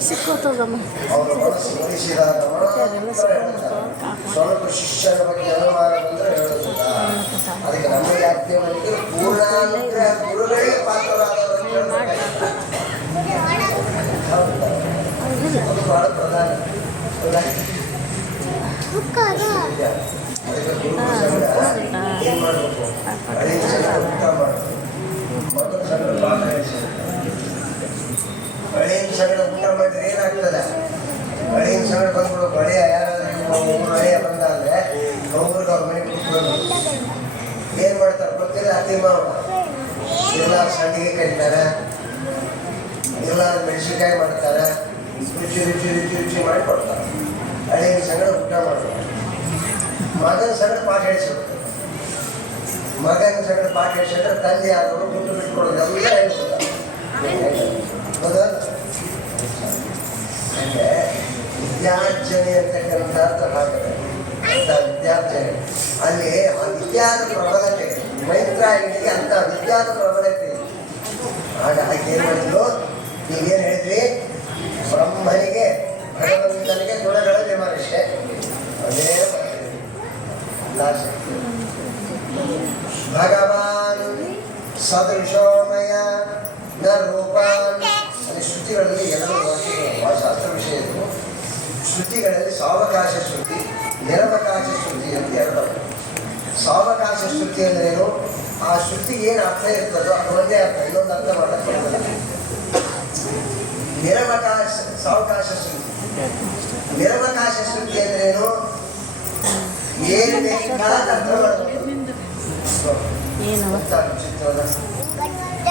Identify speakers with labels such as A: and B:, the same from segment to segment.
A: ಸಿಕ್ಕೋತದಮ್ಮ.
B: ಸ್ವಲ್ಪ ಶಿಷ್ಯರ ಬಗ್ಗೆ ಅನುಮಾನ ಬಂದ್ರೆ ಹೇಳೋದಿಲ್ಲ ಅದಕ್ಕೆ ನಮ್ಮ ವ್ಯಾಪ್ತಿಯ ಮನೆಗೆ ಪೂರ್ಣಾನುಗ್ರಹ ಗುರುಗಳಿಗೆ ಪಾತ್ರರಾದವರು? ಅದು ಬಹಳ ಪ್ರಧಾನ. ಅದಕ್ಕೆ ಗುರುಗಳ ಸಂಘ ಏನ್ ಮಾಡ್ಬೇಕು ಸಂಘ ಊಟ ಮಾಡ್ಬೇಕು ಮೊದಲು ಹಳೆ ಊಟ ಮಾಡಿದ್ರೆ ಏನಾಗ್ತದೆ? ಹಳೆ ಸಂಗಡ ಬಂದ್ಬಿಡು ಹಳೆಯ ಯಾರಾದ್ರೂ ಒಬ್ಬರು ಹಳೆಯ ಬಂದಾದ್ರೆ ಒಬ್ರಿಗೆ ಅವ್ರ ಮನೆ ಕುತ್ಕೊಂಡು ಏನ್ ಮಾಡ್ತಾರೆ ಗೊತ್ತಿಲ್ಲ, ಅತಿ ಮಾವ. ಎಲ್ಲ ಸಂಡಿಗೆ ಕಟ್ತಾರೆ ಎಲ್ಲ ಮೆಣಸಿನ್ಕಾಯಿ ಮಾಡ್ತಾರೆ. ರುಚಿ ರುಚಿ ರುಚಿ ರುಚಿ ಮಾಡಿ ಕೊಡ್ತಾರೆ. ಹಳೆ ಸಂಗಡ ಊಟ ಮಾಡ್ತಾರೆ. ಮಗನ ಸಂಗಡ ಪಾಠ ಹೇಳಿಸ್ಬಿಡ್ತಾರೆ ಮಗನ ಸಂಗಡ ಪಾಠ ಹೇಳಿಸಿದ್ರೆ ತಂದೆ ಆದವರು ಬಿಟ್ಟು ಬಿಟ್ಕೊಡೋದು ಹಾಗೆ ಅಂತ ವಿದ್ಯಾರ್ಥಿ. ಅಲ್ಲಿ ಆ ವಿದ್ಯಾದ ಪ್ರಬಲತೆ ಮೈತ್ರಾಯಿಗಳಿಗೆ ಅಂತ ವಿದ್ಯಾದ ಪ್ರಬಲತೆ. ಆಕೆ ಏನ್ ಮಾಡಿದ್ರು ನೀವೇನು ಹೇಳಿದ್ರಿ? ಬ್ರಹ್ಮನಿಗೆ, ಭಗವಂತನಿಗೆ ಗುಣಗಳಲ್ಲಿ ಮನುಷ್ಯ ಅದೇ. ಭಗವಾನ್ ಸದೃಶೋಮಯ ನ ರೂಪಾನ್ ಶ್ರುತಿಗಳಲ್ಲಿ ಎಲ್ಲರೂ ವಾಕ್ಯಗಳು ಬಹಳ ಶಾಸ್ತ್ರ ವಿಷಯ ಇದು ಶ್ರುತಿಗಳಲ್ಲಿ ಸಾವಕಾಶ ಶ್ರುತಿ ನಿರವಕಾಶ ಶ್ರುತಿ ಅಂತ ಎರಡು. ಸಾವಕಾಶ ಶ್ರುತಿ ಅಂದ್ರೇನು? ಆ ಶ್ರುತಿಗೆ ಏನು ಅರ್ಥ ಇರ್ತದೋ ಅದು ಒಂದೇ ಅರ್ಥ ಇನ್ನೊಂದು ಅರ್ಥ ಮಾಡಕ್ಕೆ ನಿರವಕಾಶ ಸಾವಕಾಶ ಶ್ರುತಿ. ನಿರವಕಾಶ ಶ್ರುತಿ ಅಂದ್ರೇನು? ಏನು ಬೇಕಾದ ಅರ್ಥ ಮಾಡಬೇಕು.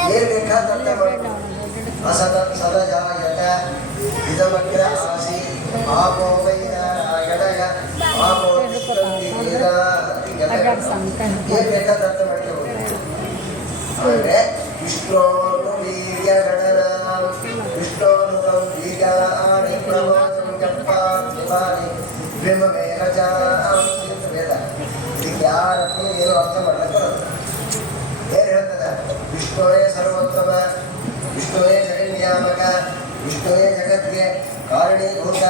B: ಏನು ಬೇಕಾದ ಅರ್ಥ ಮಾಡಬೇಕು. ಅಸದ ಸದಜಾಯತ ಇದಮಗ್ರ ಆಸಿ. ಆಪೋ ವೈದ ಎಡಗ ಆಪೋ ವಿಷ್ಣುಂದಿಗೇದ ಏನು ಬೇಕಾದ ಅರ್ಥ ಮಾಡ್ಕೋಬೋದು. ಅಂದರೆ ವಿಷ್ಣೋನು ವೀರ್ಯ ಗಣನ ವಿಷ್ಣೋನು ಬೀಜಾನಿ ಪ್ರಮೋದಂ ಜಪ್ಪಾನಿ ಬ್ರಹ್ಮವೇ ರಜಾ ಅಂತ ವೇದ. ಇದಕ್ಕೆ ಯಾರನ್ನು ಏನು ಅರ್ಥ ಮಾಡಕ್ಕೆ ಬರೋದು ಏನು ಹೇಳ್ತದೆ? ವಿಷ್ಣುವೇ ಸರ್ವೋತ್ತಮ. ವಿಷ್ಣುವೇ ಜಗನ್ಯಾಮಕ, ವಿಷ್ಣುವೇ ಜಗತ್ತಿಗೆ ಕಾರಣೀಭೂತ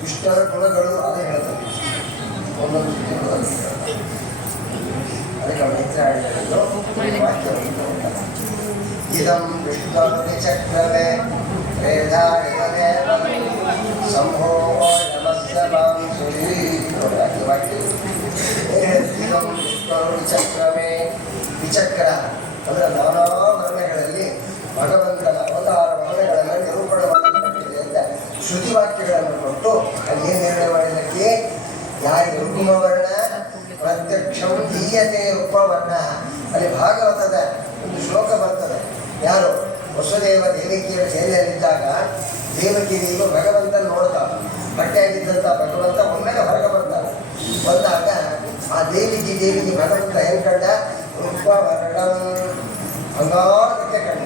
B: ವಿಷ್ಣುವ ಗುಣಗಳು ಅದು ಹೇಳ್ತದೆ ಒಂದೊಂದು. ಅದಕ್ಕೆ ಮೈತ್ರ ಹೇಳಿದ್ರು ವಾಕ್ಯವನ್ನು ಇದಂ ವಿಷ್ಣುರ್ವಿ ಚಕ್ರವೇ ವೇದಾಯತವೇ ಸಂಭೋ ನಮಸ್ಯ ಮಾಂಸುರಿ ವಾಕ್ಯ. ಇದಂ ವಿಷ್ಣುರ್ವಿ ಚಕ್ರವೇ ವಿಚಕ್ರ ಅಂದರೆ ದೇವಿಗೆ ದೇವಿಗೆ ಭಗವಂತ ಏನು ಕಂಡ? ರೂಪವರ್ಣಂ. ಅಂಗಾರಕ್ಕೆ ಕಂಡ.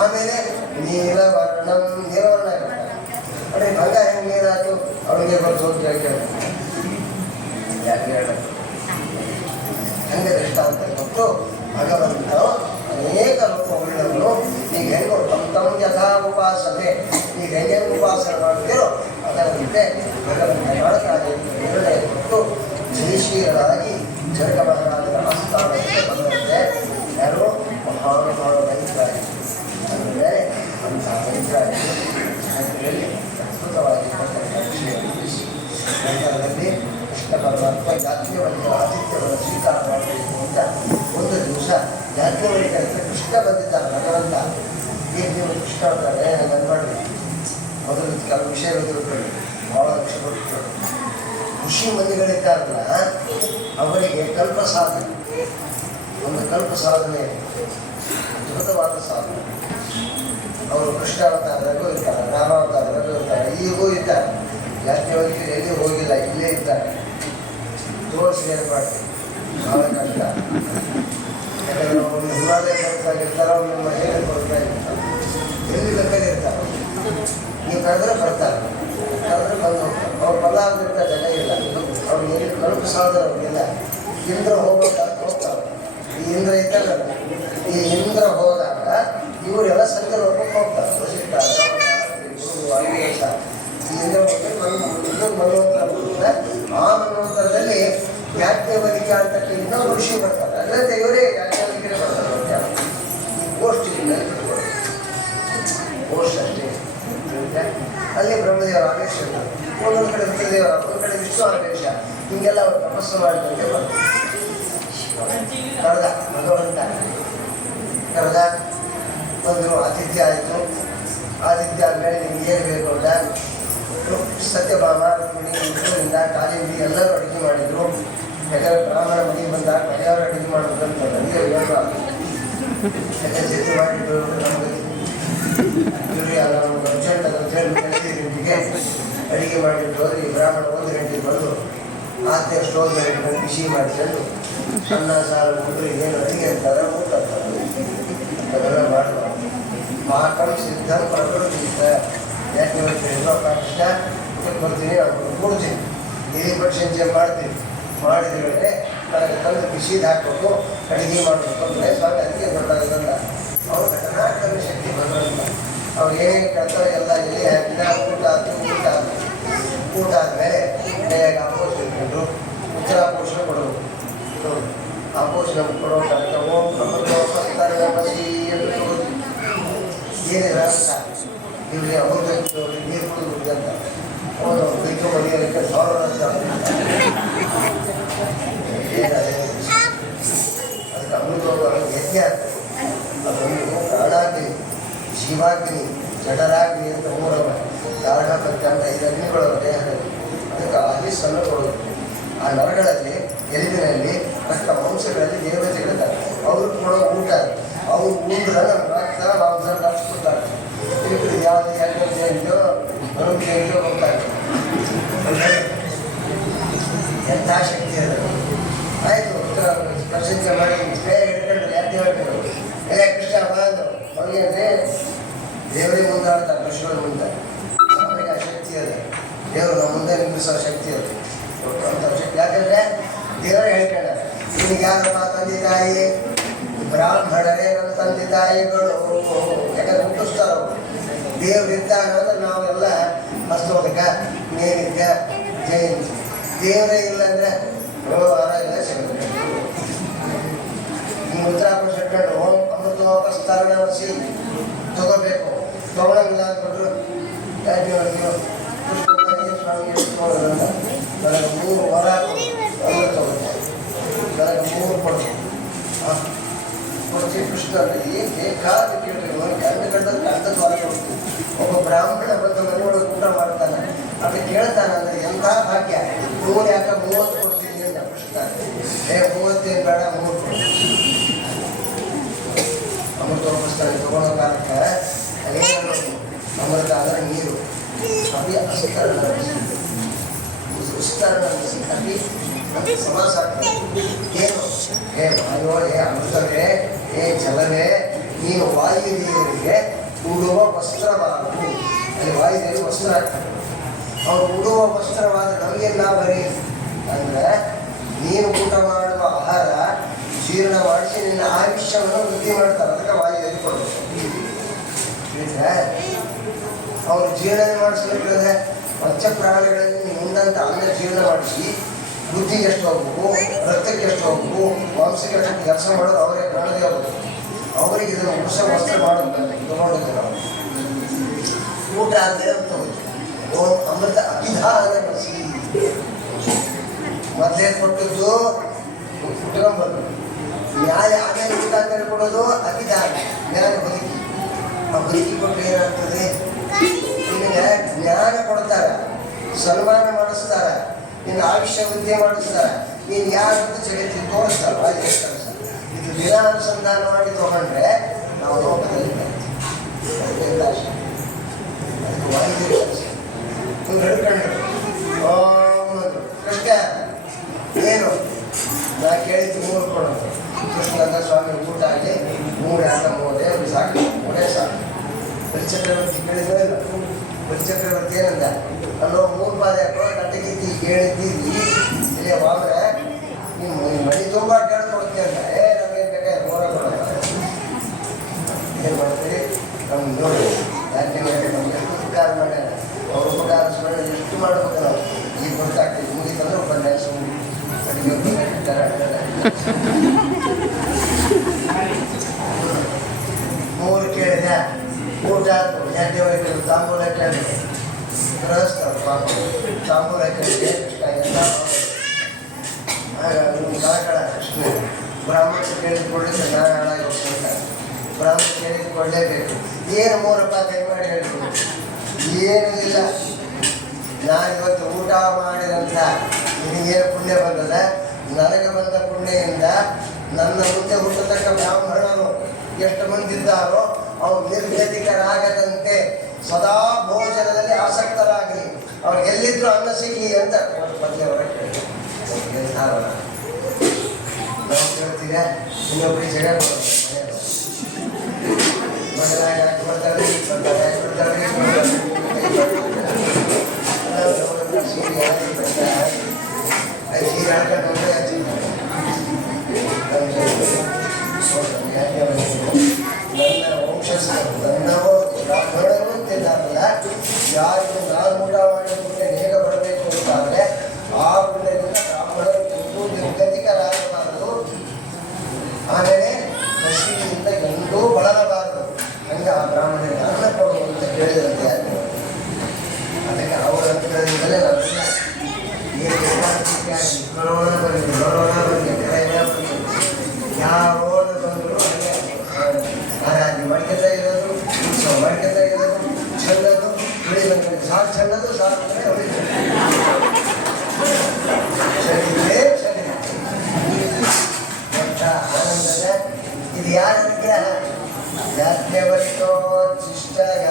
B: ಆಮೇಲೆ ನೀಲವರ್ಣಂ, ನೀಲವರ್ಣ ಕಂಡ. ಅದೇ ಭಂಗ ಹೆಂಗೆ ನೀರಾಯ್ತು ಅವನಿಗೆ ಹೋಗಿ ಕೇಳ್ತಾರೆ ಯಾಕೆ ಹೇಳಬೇಕು ಹಂಗೆ ದೃಷ್ಟಾಂತ ಕೊಟ್ಟು ಭಗವಂತ ಅನೇಕ ರೂಪವುಳ್ಳವನು ಈಗ ಹೆಂಗೋ ತಮ್ಮ ತಮ್ಮ ಯಥಾ ಉಪಾಸನೆ. ಈಗ ಹೆಂಗೆ ಉಪಾಸನೆ ಮಾಡ್ತೀರೋ ಅದರಂತೆ ಭಗವಂತ ಮಾಡ್ತಾನೆ ಅಂತ ನಿರ್ಣಯ ಕೊಟ್ಟು ಮಹಾರಾಜರ ಆಸ್ಥಾನಕ್ಕೆ ಬಂದಂತೆ ಯಾರು ಮಹಾನುಭಾವ ಬೈತಾರೆ ಅಂದರೆ ಅಂಥ ಬೈತಾರೆ ಅದರಲ್ಲಿ ಅದ್ಭುತವಾಗಿರ್ತಕ್ಕಂಥ ನಂತರದಲ್ಲಿ ಕೃಷ್ಣ ಸ್ವೀಕಾರ ಮಾಡಬೇಕು ಅಂತ ಒಂದು ದಿವಸ ಯಾಜ್ಞವಲ್ಕ್ಯ ಹತ್ರ ಕೃಷ್ಣ ಬಂದಿದ್ದಾನೆ ಭಗವಂತ ಈಗ ನೀವು ಕೃಷ್ಣ ಅನ್ಬಾರ್ದು ಮೊದಲು ಕೆಲವು ವಿಷಯಗಳು ತಿಳ್ಕೊಳ್ಳಿ ಭಾಳ ಋಷಿ ಮಂದಿಗಳಿದ್ದಾರಲ್ಲ ಅವರಿಗೆ ಕಲ್ಪ ಸಾಧನೆ. ಒಂದು ಕಲ್ಪ ಸಾಧನೆ, ಅದ್ಭುತವಾದ ಸಾಧನೆ. ಅವರು ಕೃಷ್ಣ ಅವತಾರದಾಗೂ ಇರ್ತಾರೆ ರಾಮಾವತಾರದಲ್ಲೂ ಇರ್ತಾರೆ ಈಗೂ ಇದ್ದಾರೆ. ಯಾಜ್ಞವಲ್ಕ್ಯ ಎಲ್ಲಿ ಹೋಗಿಲ್ಲ, ಇಲ್ಲೇ ಇದ್ದಾರೆ. ತೋರಿಸಿ ಏರ್ಪಾಡು ಭಾಳ ಕಷ್ಟ ಯಾಕಂದ್ರೆ ಅವರು ಹಿಮಾಲಯ ಕೊಡ್ತಾ ಇರ್ತಾರೆ ನಿಮ್ಮ ಹೇಳಿ ಕೊಡ್ತಾ ಇರ್ತಾರೆ. ಎಲ್ಲಿ ಬೇಕಾಗಿರ್ತಾರೆ? ಇರ್ತಾರೆ ದೋಷ ಅಲ್ಲಿ ಬ್ರಹ್ಮದೇವರ ಇರ್ತದೆ ಒಂದೊಂದು ಕಡೆ ರುದ್ರದೇವರ ಒಂದು ಕಡೆ ವಿಷ್ಣು ಆವೇಶ. ಹಿಂಗೆಲ್ಲ ಅವರು ತಪಸ್ಸು ಮಾಡಿದಂತೆ ಕರೆದ, ಭಗವಂತ. ಕರೆದ, ಒಂದು ಆತಿಥ್ಯ ಆಯಿತು. ಆತಿಥ್ಯ ಆದಮೇಲೆ ನಿಮ್ಗೆ ಏನು ಬೇಕು ಅಂತ ಸತ್ಯಭಾಮ ರುಕ್ಮಿಣಿಯಿಂದ ಕಾಲಿಂದಿ ಎಲ್ಲರೂ ಅಡುಗೆ ಮಾಡಿದ್ರು. ಯಾಕಂದ್ರೆ ಬ್ರಾಹ್ಮಣ ಮನೆಗೆ ಬಂದಾಗ ಮನೆಯವರು ಅಡುಗೆ ಮಾಡೋದಂತ ಅಂತ ನನಗೆ ಯಾಕಂದ್ರೆ ಜೊತೆ ಮಾಡಿದ್ರು ನಮಗೆ ಇವ್ರಿಗೆ ನಾವು ಅರ್ಜೆಂಟ್ ಅರ್ಜೆಂಟ್ ಗಂಟೆಗೆ ಅಡುಗೆ ಮಾಡಿದ್ರು ಹೋದ್ರೆ ಈ ಬ್ರಾಹ್ಮಣ ಒಂದು ಗಂಟೆಗೆ ಬಂದು ಆದ್ಯ ಸ್ಟೋವ್ ಮೇಲೆ ಇಟ್ಕೊಂಡು ಬಿಸಿ ಮಾಡಿಕೊಂಡು ಅನ್ನ, ಸಾರು ಕೊಟ್ಟರೆ ಏನು ಅಡುಗೆ ಅಂತಾರೆ ಊಟ. ಅದೆಲ್ಲ ಮಾಡಬಾರ್ದು ಪಾಕಂ ಸಿದ್ಧ ಪ್ರಕೃತಿ ಯಾಕೆ ಎಲ್ಲೋ ಎಲ್ಲ ಕೊಡ್ತೀನಿ, ಅವ್ರು ಕೊಡ್ತೀನಿ ಗಿರಿ ಪಕ್ಷಂಚೆ ಮಾಡ್ತೀನಿ ಮಾಡಿದ್ರೆ ನನಗೆ ತಂದು ಬಿಸಿದು ಹಾಕ್ಬೇಕು, ಅಡುಗೆ ಮಾಡಬೇಕು ಅಂದರೆ ಸ್ವಾಮಿ ಅದಕ್ಕೆ ದೊಡ್ಡದಲ್ಲ ಅವ್ರು ಕರ್ನಾಟಕದ ಶಕ್ತಿ ಬರೋಲ್ಲ ಅವ್ರು ಏನೇನು ಕಳ್ತಾರೆ ಎಲ್ಲ ಎಲ್ಲಿ ಹಾಕಿದ ಊಟ ಆಯ್ತು ಊಟ ಆಯ್ತು ಊಟ ಆದಮೇಲೆ ಕೈಯಾಗ ಆಪೋಷ ಇಟ್ಕೊಂಡು ಉತ್ತರ ಆಪೋಷಣ ಕೊಡಬೇಕು ನೋಡಿ ಆಪೋಷಣ ಕೊಡೋ ತನಕ ಓಂ ಪ್ರಮೋದ ಬಸಿ ಎಂದು ತಗೋದು ಏನಿಲ್ಲ ಅಂತ ಇವ್ರಿಗೆ ಅಮೃತ ನೀರು ಕುಡಿದು ಅಂತ ಅವನು ಬೈಕು ಮನೆಯಲ್ಲಿಕ್ಕೆ ಸಾವಿರ ಅಂತ ಅದಕ್ಕೆ ಅಮೃತ ಯಜ್ಞ ಅದೊಂದು ಪ್ರಾಣಾಗ್ನಿ ಜೀವಾಗ್ನಿ ಜಠರಾಗ್ನಿ ಅಂತ ಮೂರವ ಮತ್ತು ಅಂತ ಐದು ಅಗ್ನಿಗಳು ದೇಹದಲ್ಲಿ ಅದಕ್ಕೆ ಆಲಿಸನ್ನು ಕೊಡೋದು ಆ ನರಗಳಲ್ಲಿ ಎಲುಬಿನಲ್ಲಿ ರಕ್ತ ಮಾಂಸಗಳಲ್ಲಿ ದೇವತೆಗಳಿದ್ದಾರೆ ಅವರು ಕೊಡೋ ಊಟ ಅವರು ಊಟ ರಕ್ತ, ಮಾಂಸ ಹಚ್ಕೊಡ್ತಾರೆ ಇದು ಯಾವುದು ಯಾಕೆ ಜೈಲು ಬರೋ ಜೈಲು ಹೋಗ್ತಾರೆ ಎಂಥ ಶಕ್ತಿ ಅದು? ಆಯಿತು ಪ್ರಸಿದ್ಧ ಮಾಡಿ ಕೈ ಹಿಡ್ಕೊಂಡು ಯಾಕೆ ಹೇಳ್ತಾರೆ ಏ ಕೃಷ್ಣ ಬಂದು ಅವ್ರಿಗೆ ದೇವರೇ ಮುಂದಾಡ್ತಾರೆ, ಋಷಿಗಳು ಮುಂದೆ ಆ ಶಕ್ತಿ ಅದು. ದೇವರು ನಮ್ಮ ಮುಂದೆ ನಿಲ್ಲಿಸೋ ಶಕ್ತಿ ಅದು. ಅಂತ ಶಕ್ತಿ. ಯಾಕಂದ್ರೆ ದೇವರೇ ಹೇಳ್ಕೊಂಡಾರೆ ನಿನಗೆ ಯಾರಪ್ಪ ತಂದೆ ತಾಯಿ? ಬ್ರಾಹ್ಮಣರೇ ನನ್ನ ತಂದೆ ತಾಯಿಗಳು. ಯಾಕಂದ್ರೆ ಹುಟ್ಟಿಸ್ತಾರ ಅವರು ದೇವ್ರು ಇದ್ದಾಗ ಅಂದ್ರೆ ನಾವೆಲ್ಲ ಮಸ್ತೋದಕ ಮೇಲಿದ್ದ ಜಯಂತಿ ದೇವರೇ ಇಲ್ಲ ಅಂದ್ರೆ ಓ ಇಲ್ಲ ಸಿಗಬೇಕು ಈ ಉತ್ತರಾಪುರ ಶೆಟ್ಟರು ಓಂ ಅಮೃತೋಪಸ್ತರಣ ವಸಿ Sobran ಮತ್ತೆ ಸಮಾಸ ಆಗ್ತದೆ. ಏನು ಏ ವಾಯು ಏ ಅಮೃತವೇ ಏ ಜಲವೇ ನೀನು ವಾಯುದೇವರಿಗೆ ಉಡುವ ವಸ್ತ್ರವಾಗು ಅಲ್ಲಿ ವಾಯುದೇವರು ವಸ್ತ್ರ ಅವ್ರು ಉಡುವ ವಸ್ತ್ರವಾದ ನಮಗೆಲ್ಲ ಬರೀ ಅಂದ್ರೆ ನೀನು ಊಟ ಮಾಡುವ ಆಹಾರ ಜೀರ್ಣ ಮಾಡಿಸಿ ನಿನ್ನ ಆಯುಷ್ಯವನ್ನು ವೃದ್ಧಿ ಮಾಡ್ತಾರೆ. ಅದಕ್ಕೆ ವಾಯುದೇವರು ಕೊಡಬೇಕು ಅವರು ಜೀರ್ಣ ಮಾಡಿಸ್ಬೇಕಾದ್ರೆ ಪಂಚ ಪ್ರಾಣಿಗಳಲ್ಲಿ ಮುಂದಂತ ಅನ್ನ ಜೀವನ ಮಾಡಿಸಿ ಬುದ್ಧಿಗೆ ಎಷ್ಟು ಹೋಗ್ಬೇಕು, ರಕ್ತಕ್ಕೆ ಎಷ್ಟು ಹೋಗ್ಬೇಕು ಮಾಂಸಕ್ಕೆ ಎಷ್ಟು ಕೆಲಸ ಮಾಡೋದು ಅವರೇ ಪ್ರಾಣದೇವರು. ಅವರಿಗೆ ಇದನ್ನು ಹೊಸ ವಸ್ತ್ರ ಮಾಡೋದು ತಗೊಂಡಿದ್ದು ನಾವು. ಊಟ ಆದ್ಮೇಲೆ ಓಂ, ಅಮೃತ ಅಭಿಧಾನ ಬಸಿ ಮೊದಲೇ ಕೊಟ್ಟದ್ದು ಕುಟ್ಕೊಂಬಂದು ನ್ಯಾಯ ಆಮೇಲೆ ಊಟ ಆದ್ಮೇಲೆ ಕೊಡೋದು ಅಭಿಧಾನ. ಬದುಕಿ. ಆ ಬದುಕಿ ಕೊಟ್ಟರೆ ಏನಾಗ್ತದೆ? ನಿನಗೆ ಜ್ಞಾನ ಕೊಡ್ತಾರ, ಸನ್ಮಾನ ಮಾಡಿಸ್ತಾರ, ನಿನ್ನ ಆಯುಷ್ಯ ವೃದ್ಧಿ ಮಾಡಿಸ್ತಾರ, ನೀನು ಯಾರು ಜಗತ್ತಿಗೆ ತೋರಿಸ್ತಾರೆ ಇದು ದಿನ ಅನುಸಂಧಾನ ಮಾಡಿ ತಗೊಂಡ್ರೆ ನಾವು ಲೋಕದಲ್ಲಿ ಅಷ್ಟೇ. ಅದಕ್ಕೆ ವಾಯುದೇವ ಒಂದು ಹಿಡ್ಕೊಂಡ್ರು ಓಂ ಅಂದ್ರು. ಕೃಷ್ಣ ಏನು ನಾ ಕೇಳಿದ್ದು ಮೂರು ಕೊಡೋದು ಕೃಷ್ಣಂದ ಸ್ವಾಮಿ ಊಟ ಆಗಲಿ ಮೂರೇ ಅಂತ ಮೂರೇ ಒಂದು ಸಾಕು ಮೂರೇ ಸಾಕು ಬಲಿಚಕ್ರವರ್ತಿ ಕೇಳಿದ್ರೆ ಇಲ್ಲ ಬಲಿಚಕ್ರವರ್ತಿ ಏನಂದ ಅಲ್ಲೋ ಮೂರು ಪಾದ ಯಾಕೋ ಕಟ್ಟಗಿದ್ದಿ ಹೇಳಿದ್ದೀರಿ ಇಲ್ಲೇ ವಾಮನ ನಿಮ್ಮ ಮನೆ ತುಂಬ ಕೇಳ್ಕೊಡ್ತೀನಿ ಅಂತ ಏ ನಮಗೇನು ಬೇಕಾದ್ರೆ ಮೂರ ಕೊಡೋಣ ಏನು ಮಾಡ್ತೀರಿ ನಮ್ಗೆ ನೋಡಿ ಯಾಕೆಂದ್ರೆ ನಮ್ಗೆ ಎಷ್ಟು ಉಪಕಾರ ಮಾಡ್ಯಾರ ಅವ್ರ ಉಪಕಾರ ಸ್ಮರಣೆ ಎಷ್ಟು ಮಾಡ್ಬೇಕು ನಾವು ಈಗ ಗೊತ್ತಾಗ್ತದೆ ಮುಗಿತಂದ್ರೆ ಉಪನ್ಯಾಸ ಮುಗಿ ಅಡುಗೆ ಉಪನ್ಯಾಸ ಇಟ್ಟಾರೆ, ಅಡ್ಡಾಡ. ಮೂರು ಕೇಳಿದೆ ಊಟ ಆಯ್ತು ಯಾಜ್ಞವಲ್ಕ್ಯರು ತಾಂಬೂಲ ಕೇಳಿ ಗೃಹಸ್ಥರು ಪಾಪ ತಾಂಬೂಲ ಕೇಳಿ ಕೃಷ್ಣ ಎಲ್ಲ ಆಗ ನಿಮ್ಮ ಕಳಕಳ ಕೃಷ್ಣ ಬ್ರಾಹ್ಮಣ ಕೇಳಿಕೊಳ್ಳಿದ್ರೆ ನಾ ಹಾಳಾಗಿ ಹೋಗ್ತಾರೆ ಬ್ರಾಹ್ಮಣ ಕೇಳಿಕೊಳ್ಳೇಬೇಕು ಏನು ಮೂರಪ್ಪ ದಯಮಾಡಿ ಹೇಳ್ತೀನಿ. ಏನೂ ಇಲ್ಲ. ನಾನು ಇವತ್ತು ಊಟ ಮಾಡಿದಂಥ ನಿನಗೇನು ಪುಣ್ಯ ಬಂದದ? ನನಗೆ ಬಂದ ಪುಣ್ಯದಿಂದ ನನ್ನ ಮುಂದೆ ಹುಟ್ಟತಕ್ಕ ಬ್ರಾಹ್ಮಣರು ಎಷ್ಟು ಮಂದಿ ಇದ್ದಾರೋ ಅವ್ರು ನಿರ್ಗತಿಕರಾಗದಂತೆ ಸದಾ ಭೋಜನದಲ್ಲಿ ಆಸಕ್ತರಾಗಲಿ. ಅವ್ರಿಗೆ ಎಲ್ಲಿದ್ರು ಅನ್ನ ಸಿಗಲಿ ಅಂತ. ನಾವು ಕೇಳ್ತೀರಾ? ಇನ್ನೊಬ್ಬರಿಗೆ ಜಗ ಯಾರಿಗೂ ನಾನು ಊಟ ಮಾಡಿ ಮುಂದೆ ಬೇಗ ಬರಬೇಕು ಅಂತಾದರೆ ಆ ಪುಣ್ಯದಿಂದ ಬ್ರಾಹ್ಮಣರು ಎಂದೂ ನಿರ್ಗತಿಕರಾಗಬಾರದು ಆಮೇಲೆ ಹಸಿವಿನಿಂದ ಎಂದೂ ಬಳಲಬಾರದು ಹಂಗೆ ಆ ಬ್ರಾಹ್ಮಣರಿಗೆ ಅನ್ನ ಕೊಡು ಅಂತ ಕೇಳಿದಂತೆ ಯಾರು ಅದಕ್ಕೆ ಅವರ ನಾವೆಲ್ಲ ಏನು ಬೇಕಾದಕ್ಕೆ ಆಗಲಿ ಕೊರೋನಾ ಬರಲಿ ಕೊರೋನಾ ಬರಲಿ ಕೊರೋನಾ ಬರಲಿ ಯಾರೋನ ಬಂದರೂ ಹಾಗೆ ಆರಾಧನೆ ಮಾಡ್ಕೊತಾ ಇರೋದು ಉತ್ಸವ ಮಾಡ್ಕೊತಾ ಚೆನ್ನದು ಉಳಿದಂಗೆ ಸಾಕು ಚೆನ್ನದು ಸಾಕು ಸರಿಯೇ ಸರಿ ಆನಂದ ಇದು ಯಾರ ಯಾಜ್ಞವಲ್ಕೋ ಶಿಷ್ಟಗ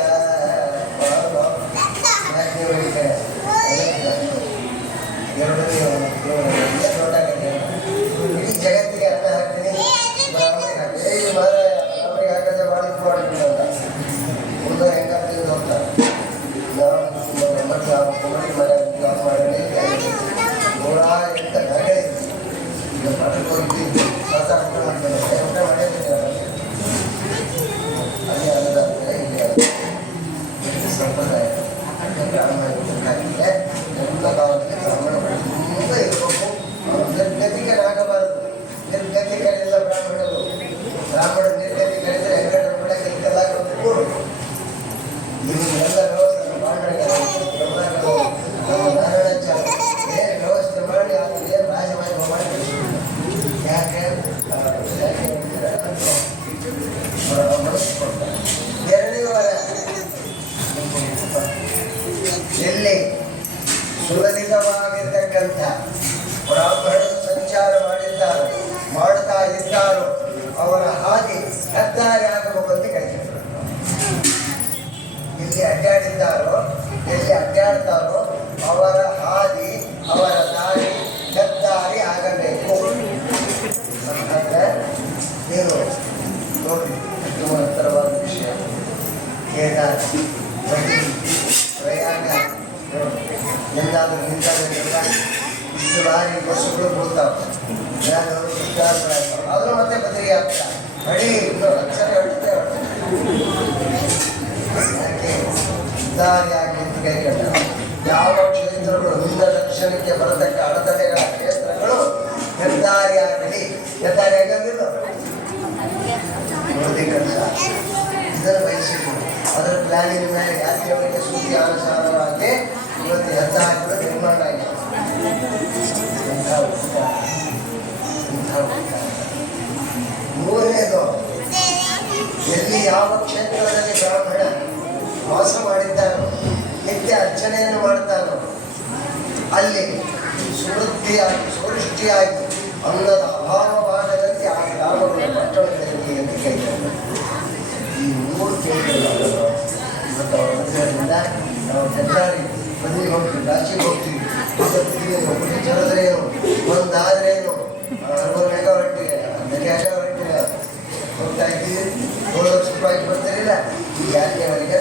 B: ದಕ್ಷಿಣಕ್ಕೆ ಬರತಕ್ಕ ಸಮೃದ್ಧಿಯಾಗಿ ಸೃಷ್ಟಿಯಾಗಿ ಅನ್ನದ ಅಭಾವವಾಗದಂತೆ ಆ ಗ್ರಾಮಗಳು ಪಟ್ಟಣಗಳಲ್ಲಿ ಎಂದು ಕೇಳಿದ್ದಾರೆ ಈ ಮೂರು ಕೇಳಿದ್ರು ನಾವು ಹೆದ್ದಾರಿ ಬದಿಗೆ ಹೋಗ್ತೀವಿ. ರಾಶಿಗೆ ಹೋಗ್ತೀವಿ ಏನು? ಹುಡುಗಿ ಚರದ್ರೇನು ಒಂದಾದ್ರೇನು ಅರವತ್ತು ಹೋಗ್ತಾ ಇದ್ದೀವಿ. ಹೋದ ರೂಪಾಯಿ ಬರ್ತಿರಲಿಲ್ಲ ಈ ಯಾತ್ರೆಯವರಿಗೆ